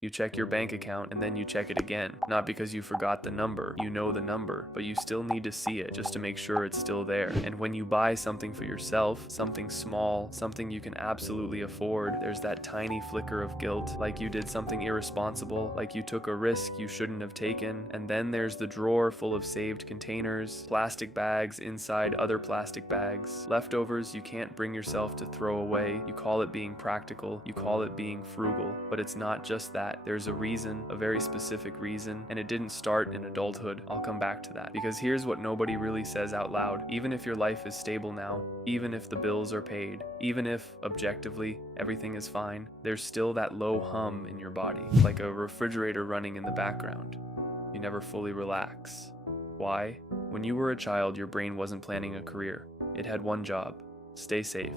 You check your bank account and then you check it again. Not because you forgot the number, you know the number, but you still need to see it just to make sure it's still there. And when you buy something for yourself, something small, something you can absolutely afford, there's that tiny flicker of guilt, like you did something irresponsible, like you took a risk you shouldn't have taken. And then there's the drawer full of saved containers, plastic bags inside other plastic bags, leftovers you can't bring yourself to throw away. You call it being practical, you call it being frugal, but it's not just that. There's a reason, a very specific reason, and it didn't start in adulthood. I'll come back to that, because here's what nobody really says out loud. Even if your life is stable now, even if the bills are paid, even if, objectively, everything is fine, there's still that low hum in your body, like a refrigerator running in the background. You never fully relax. Why? When you were a child, your brain wasn't planning a career. It had one job: stay safe.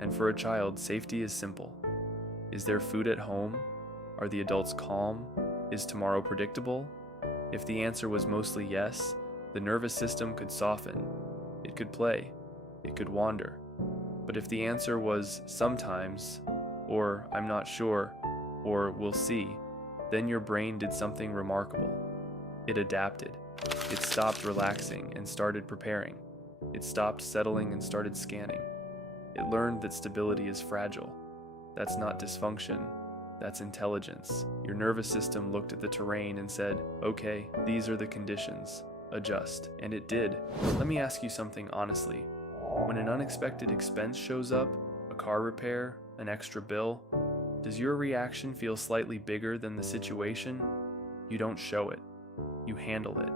And for a child, safety is simple. Is there food at home? Are the adults calm? Is tomorrow predictable? If the answer was mostly yes, the nervous system could soften. It could play. It could wander. But if the answer was sometimes, or I'm not sure, or we'll see, then your brain did something remarkable. It adapted. It stopped relaxing and started preparing. It stopped settling and started scanning. It learned that stability is fragile. That's not dysfunction. That's intelligence. Your nervous system looked at the terrain and said, okay, these are the conditions. Adjust. And it did. Let me ask you something honestly. When an unexpected expense shows up, a car repair, an extra bill, does your reaction feel slightly bigger than the situation? You don't show it. You handle it.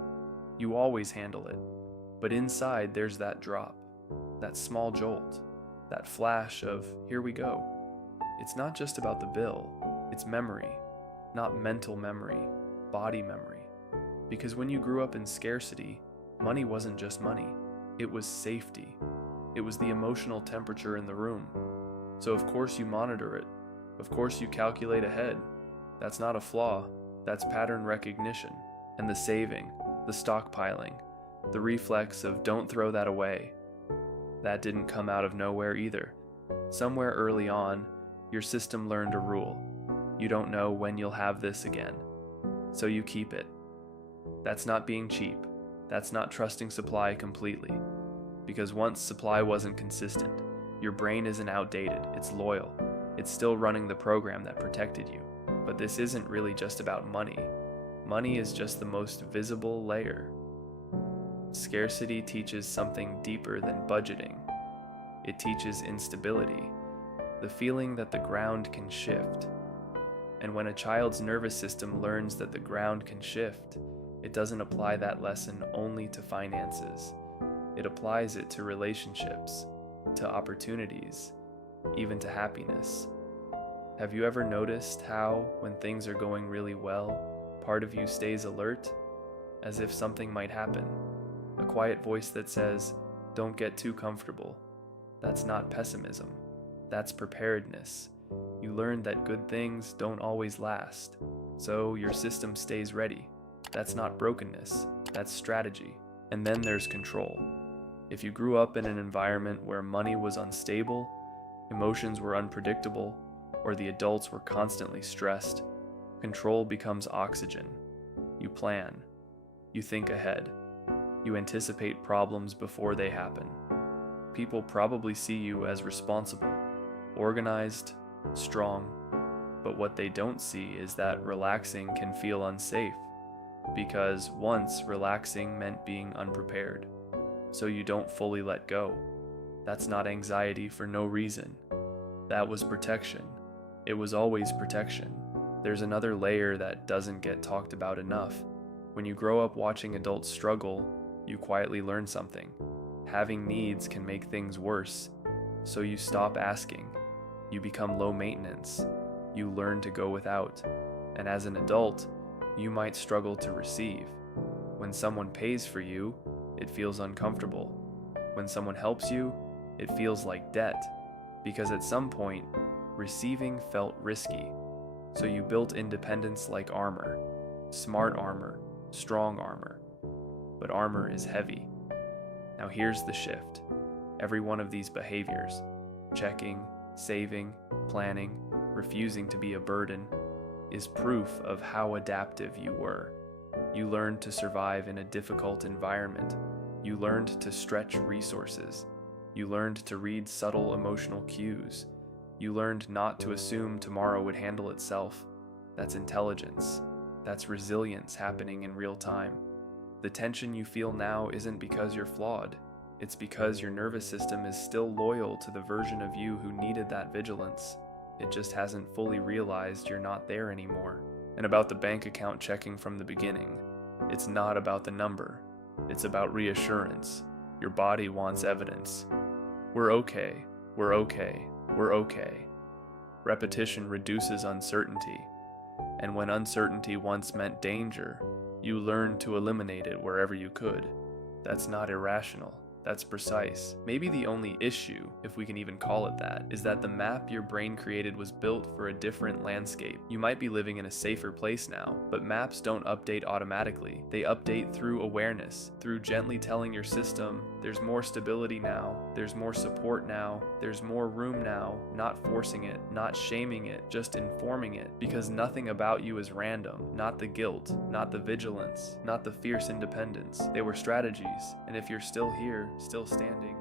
You always handle it. But inside there's that drop, that small jolt, that flash of, here we go. It's not just about the bill. It's memory, not mental memory, body memory. Because when you grew up in scarcity, money wasn't just money. It was safety. It was the emotional temperature in the room. So of course you monitor it. Of course you calculate ahead. That's not a flaw. That's pattern recognition. And the saving, the stockpiling, the reflex of don't throw that away. That didn't come out of nowhere either. Somewhere early on, your system learned a rule. You don't know when you'll have this again, so you keep it. That's not being cheap. That's not trusting supply completely. Because once supply wasn't consistent, your brain isn't outdated, it's loyal. It's still running the program that protected you. But this isn't really just about money. Money is just the most visible layer. Scarcity teaches something deeper than budgeting. It teaches instability, the feeling that the ground can shift. And when a child's nervous system learns that the ground can shift, it doesn't apply that lesson only to finances. It applies it to relationships, to opportunities, even to happiness. Have you ever noticed how, when things are going really well, part of you stays alert, as if something might happen? A quiet voice that says, don't get too comfortable. That's not pessimism. That's preparedness. You learn that good things don't always last, so your system stays ready. That's not brokenness, that's strategy. And then there's control. If you grew up in an environment where money was unstable, emotions were unpredictable, or the adults were constantly stressed, control becomes oxygen. You plan. You think ahead. You anticipate problems before they happen. People probably see you as responsible, organized, strong, but what they don't see is that relaxing can feel unsafe, because once relaxing meant being unprepared, so you don't fully let go. That's not anxiety for no reason. That was protection. It was always protection. There's another layer that doesn't get talked about enough. When you grow up watching adults struggle, you quietly learn something. Having needs can make things worse, so you stop asking. You become low maintenance. You learn to go without. And as an adult, you might struggle to receive. When someone pays for you, it feels uncomfortable. When someone helps you, it feels like debt. Because at some point, receiving felt risky. So you built independence like armor. Smart armor, strong armor. But armor is heavy. Now here's the shift. Every one of these behaviors, checking, saving, planning, refusing to be a burden, is proof of how adaptive you were. You learned to survive in a difficult environment. You learned to stretch resources. You learned to read subtle emotional cues. You learned not to assume tomorrow would handle itself. That's intelligence. That's resilience happening in real time. The tension you feel now isn't because you're flawed. It's because your nervous system is still loyal to the version of you who needed that vigilance. It just hasn't fully realized you're not there anymore. And about the bank account checking from the beginning, it's not about the number. It's about reassurance. Your body wants evidence. We're okay. We're okay. We're okay. Repetition reduces uncertainty. And when uncertainty once meant danger, you learned to eliminate it wherever you could. That's not irrational. That's precise. Maybe the only issue, if we can even call it that, is that the map your brain created was built for a different landscape. You might be living in a safer place now, but maps don't update automatically. They update through awareness, through gently telling your system, there's more stability now, there's more support now, there's more room now, not forcing it, not shaming it, just informing it, because nothing about you is random, not the guilt, not the vigilance, not the fierce independence. They were strategies, and if you're still here, still standing,